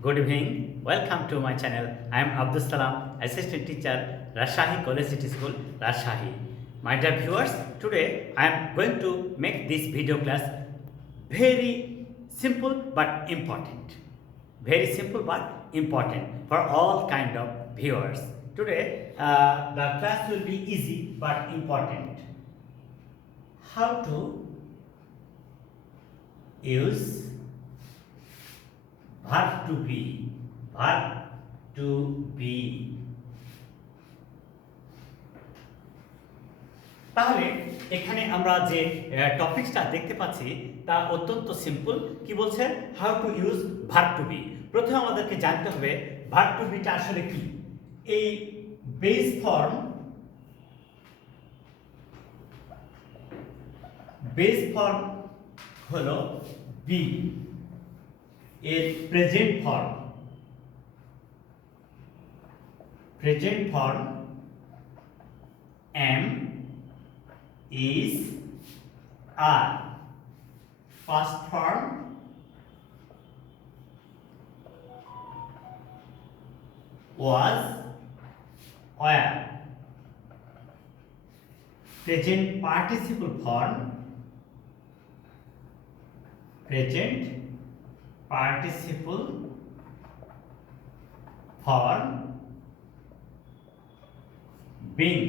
Good evening. Welcome to my channel. I am Abdus Salam, Assistant Teacher, Rajshahi Collegiate School, Rajshahi. My dear viewers, today I am going to make this video class very simple but important. Very simple but important for all kind of viewers. Today the class will be easy but important. How to use verb to be, verb to be। তাহলে এখানে আমরা যে টপিকসটা দেখতে পাচ্ছি তা অত্যন্ত simple. কি বলছে? How to use verb to be. প্রথমে আমাদেরকে জানতে হবে ভার্ব টু বিটা আসলে কি। এই বেস ফর্ম হলো বি, এর present form am, is, are, past form was, were, present participle form being,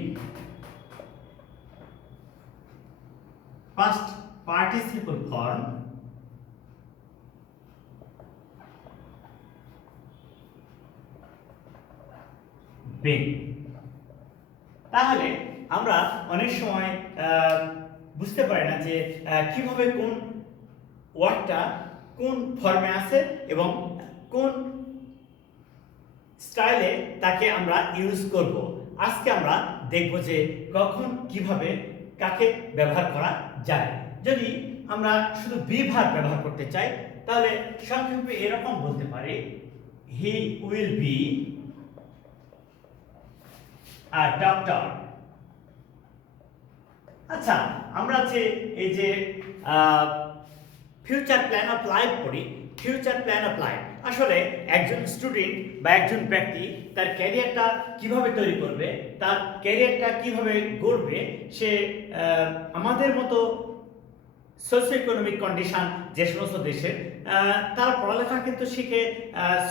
past participle form being। তাহলে আমরা অনেক সময় বুঝতে পারি না যে কিভাবে কোন ওয়ার্ডটা কোন ফর্মে আছে এবং কোন স্টাইলে তাকে আমরা ইউজ করব। আজকে আমরা দেখব যে কখন কিভাবে কাকে ব্যবহার করা যায়। যদি আমরা শুধু বি ভার্ব ব্যবহার করতে চাই তাহলে সংক্ষেপে এরকম বলতে পারি, he will be a doctor. আচ্ছা, আমরা যে এই যে ফিউচার প্ল্যান অফ লাইফ পড়ি, ফিউচার প্ল্যান অফ লাইফ আসলে একজন স্টুডেন্ট বা একজন ব্যক্তি তার ক্যারিয়ারটা কিভাবে তৈরি করবে, তার ক্যারিয়ারটা কিভাবে গড়বে, সে আমাদের মতো সোশিও ইকোনমিক কন্ডিশন যে সমস্ত দেশের, তার পড়ালেখা কিন্তু শিখে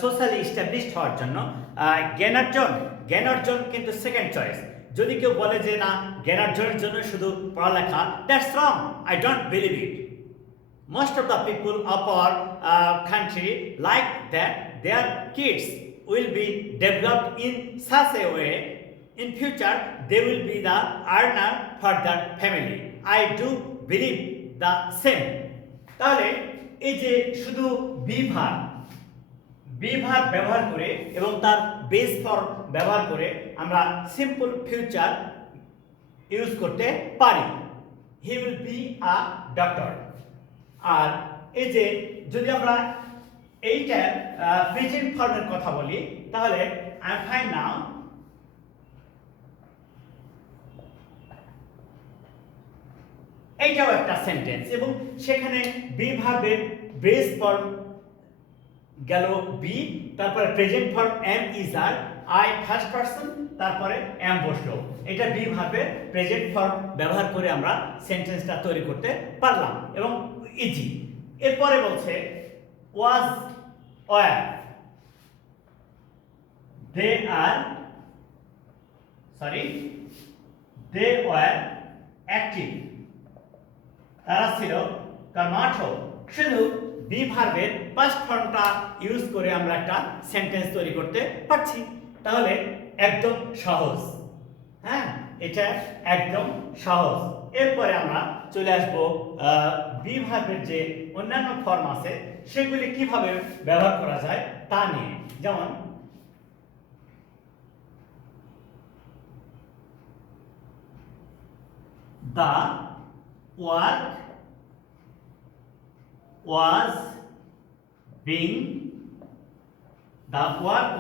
সোশ্যালি এস্টাবলিশড হওয়ার জন্য জ্ঞান অর্জন কিন্তু সেকেন্ড চয়েস। যদি কেউ বলে যে না, জ্ঞান অর্জনের জন্য শুধু পড়ালেখা, that's wrong. I don't believe it. Most of the people of our country like that their kids will be developed in such a way in future they will be the earner for their family. I do believe the same. তাহলে এই যে শুধু be verb ব্যবহার করে এবং তার base form ব্যবহার করে আমরা সিম্পল ফিউচার ইউজ করতে পারি। He will be a doctor. আর এই যে যদি আমরা এইটা প্রেজেন্ট ফর্মের কথা বলি তাহলে আই এম ফাইন নাও, এইটাও একটা সেন্টেন্স এবং সেখানে বি ভার্বের বেস ফর্ম গেল বি, তারপরে present form am, is, are, I first person, তারপরে এম বসলো। এটা বি ভার্বের প্রেজেন্ট ফর্ম ব্যবহার করে আমরা সেন্টেন্সটা তৈরি করতে পারলাম এবং ইজি। এরপরে বলছে ওয়াজ, ওয়ার, দে ওয়ার অ্যাক্টিভ, তারা ছিল কর্মাঠ। শুধু বি ভার্বের পাস্ট ফর্মটা ইউজ করে আমরা একটা সেন্টেন্স তৈরি করতে পারছি। তাহলে একদম সহজ, হ্যাঁ, এটা একদম সহজ। এরপরে আমরা চলে আসব বি ভার্বের যে অন্যান্য ফর্ম আছে সেগুলি কিভাবে ব্যবহার করা যায় তা নিয়ে। যেমন the work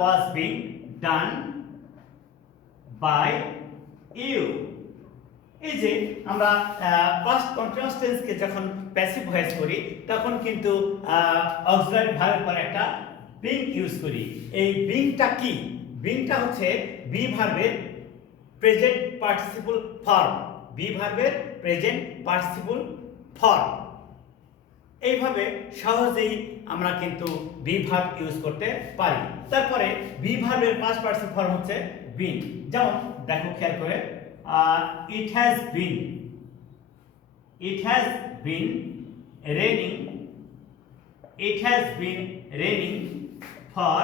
was being done by you। এই যে আমরা পাস্ট কন্টিনিউয়াস টেন্সকে যখন প্যাসিভ ভয়েস করি তখন কিন্তু অক্সিলারি ভার্বের পরে একটা বিং ইউজ করি। এই বিংটা কি? বিংটা হচ্ছে বি ভার্বের প্রেজেন্ট পার্টিসিপল ফর্ম। বি ভার্বের প্রেজেন্ট পার্টিসিপল ফর্ম। এইভাবে সহজেই আমরা কিন্তু বি ভার্ব ইউজ করতে পারি। তারপরে বি ভার্বের পাস্ট পার্টিসিপল ফর্ম হচ্ছে বিন। যেমন দেখো খেয়াল করে, it has been, it has been raining, it has been raining for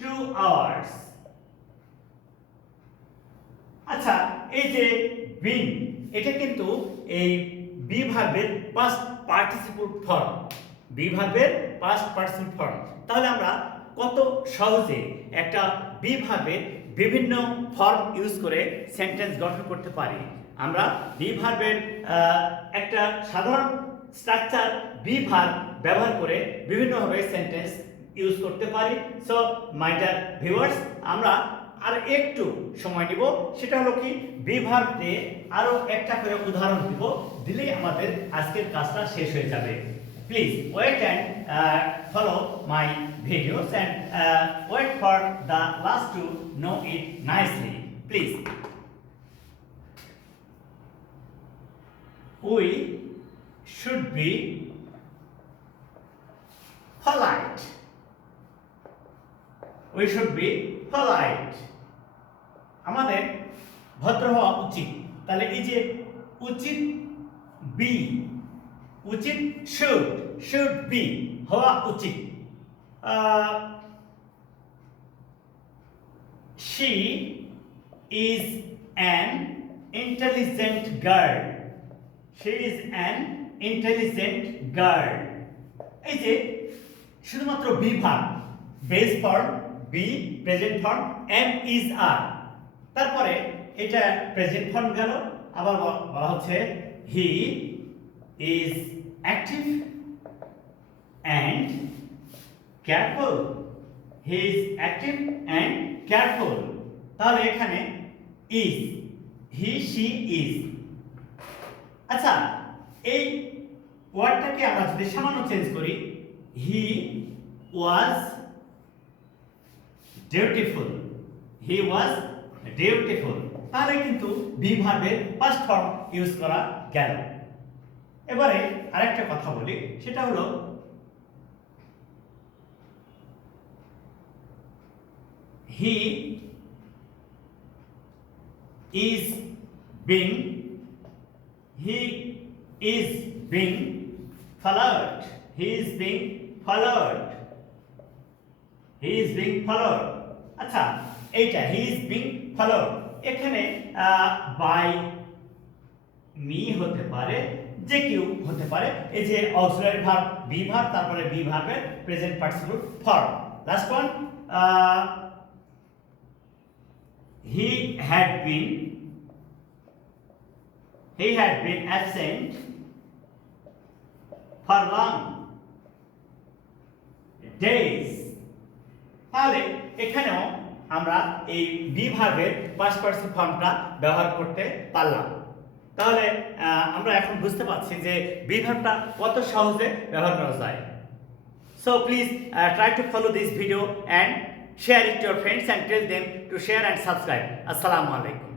2 hours। আচ্ছা, এই যে বিন, এটা কিন্তু এই বি ভার্বের পাস্ট পার্টিসিপল ফর্ম। বি ভার্বের পাস্ট পার্টিসিপল ফর্ম। তাহলে আমরা কত সহজে একটা বি ভার্বের বিভিন্ন ফর্ম ইউজ করে সেন্টেন্স গঠন করতে পারি। আমরা বি ভার্বের একটা সাধারণ স্ট্রাকচার বি ভার্ব ব্যবহার করে বিভিন্নভাবে সেন্টেন্স ইউজ করতে পারি। সো মাই ডিয়ার ভিউয়ার্স, আমরা আর একটু সময় নিব, সেটা হলো কি বি ভার্ব দিয়ে আরো একটা করে উদাহরণ দিব, দিলেই আমাদের আজকের কাজটা শেষ হয়ে যাবে। Please wait and follow my videos and wait for the last to know it nicely please. We should be polite. We should be polite. আমাদের ভদ্র হওয়া উচিত। তাহলে এই যে উচিত বি, উচিত শুড বি, হওয়া উচিত। she is an intelligent girl. She is an intelligent girl. এই যে শুধুমাত্র be verb, base form be, present form am is are, তারপরে এটা প্রেজেন্ট ফর্ম গেল। আবার বলা হচ্ছে he is active and careful. He is active and careful. তাহলে এখানে ইজ, হি সি ইজ। আচ্ছা, এই ওয়ার্ডটাকে আমরা যদি সামান্য চেঞ্জ করি, হি ওয়াজ ডিউটিফুল, হি ওয়াজ ডিউটিফুল, তাহলে কিন্তু বি ভার্বের পাস্ট ফর্ম ইউজ করা গেল। এবারে আরেকটা কথা বলি, সেটা হলো he is being, he is being followed. He is being followed. He is being followed. আচ্ছা, এইটা he is being followed, এখানে by me হতে পারে, যে কেউ হতে পারে। এই যে অক্সিলারি ভার্ব বি ভার্ব, তারপরে বি ভার্বের present participle form. Last one, he had been, he had been absent for long days। তাহলে এখানেও আমরা এই বি ভার্বের পাস্ট পার্টিসিপল ফর্মটা ব্যবহার করতে পারলাম। তাহলে আমরা এখন বুঝতে পারছি যে বি ভার্বটা কত সহজে ব্যবহার করা যায়। So please try to follow this video and share it to your friends and tell them to share and subscribe. Assalamu alaikum.